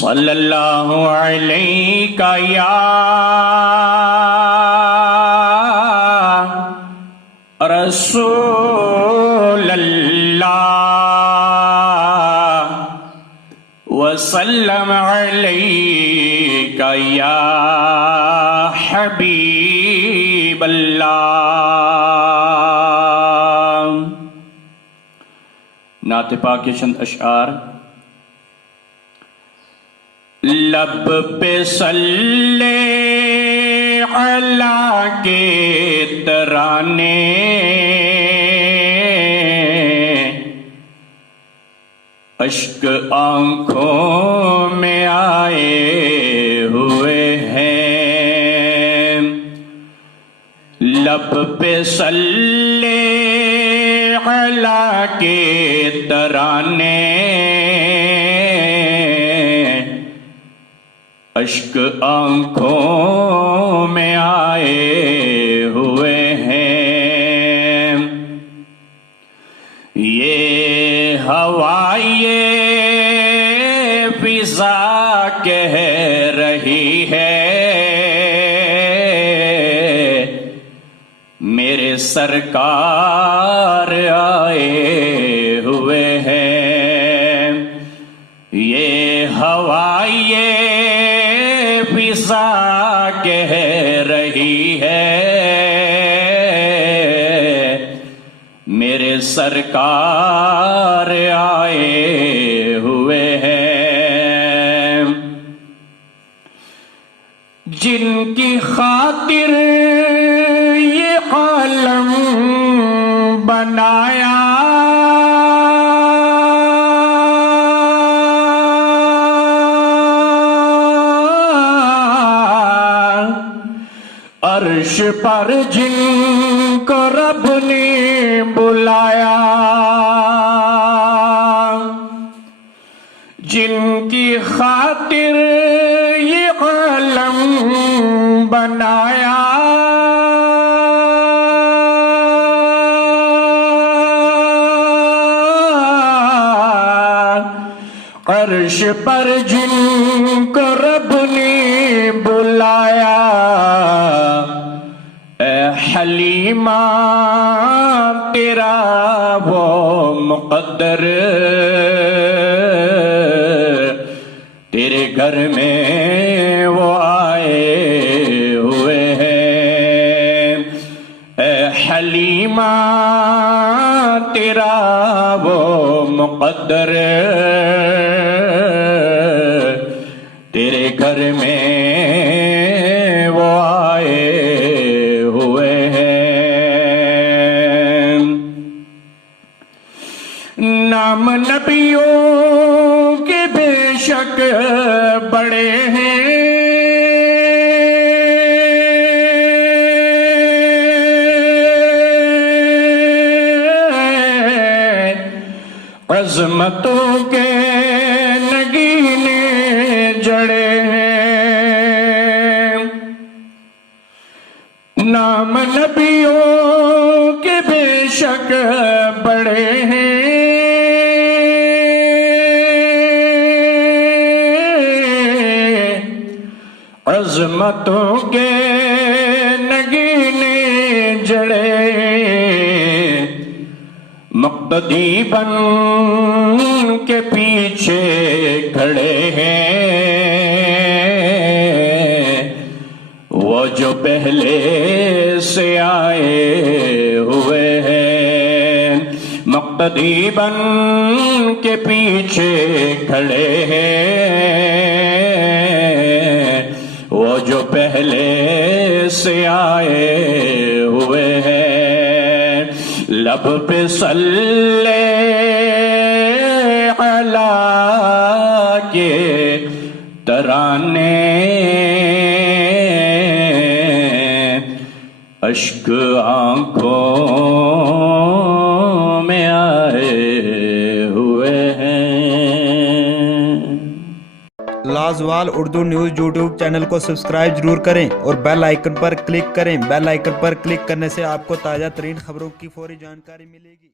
صلی اللہ علیہ یا رسول اللہ وسلم علیک یا حبیب اللہ۔ نعت پاک کے چند اشعار۔ لب پہ صلی علی کے ترانے اشک آنکھوں میں آئے ہوئے ہیں۔ لب پہ صلی علی کے ترانے اشک آنکھوں میں آئے ہوئے ہیں۔ یہ ہوا یہ فضا کہہ رہی ہے میرے سرکار آئے ہوئے ہیں۔ یہ ہوا یہ فضا کہہ رہی ہے میرے سرکار آئے ہوئے ہیں۔ جن کی خاطر یہ عالم بنایا عرش پر جن کو رب نے بلایا، جن کی خاطر یہ عالم بنایا عرش پر جن کو رب نے بلایا، اے حلیمہ تیرا وہ مقدر تیرے گھر میں وہ آئے ہوئے ہیں۔ اے حلیمہ تیرا وہ مقدر تیرے گھر میں وہ آئے ہوئے ہیں۔ نام نبیوں کے بے شک بڑے ہیں، عظمتوں کے نگینے جڑے ہیں۔ نام نبیوں کے بے شک بڑے ہیں، عظمتوں کے نگینے جڑے مقتدی بن کے پیچھے کھڑے ہیں، وہ جو پہلے سے آئے ہوئے ہیں۔ مقتدی بن کے پیچھے کھڑے ہیں، وہ جو پہلے سے آئے ہوئے ہیں۔ لب پہ صلی علی کے ترانے اشک آنکھوں میں آئے ہوئے ہیں۔ لازوال اردو نیوز یوٹیوب چینل کو سبسکرائب ضرور کریں اور بیل آئیکن پر کلک کریں۔ بیل آئیکن پر کلک کرنے سے آپ کو تازہ ترین خبروں کی فوری جانکاری ملے گی۔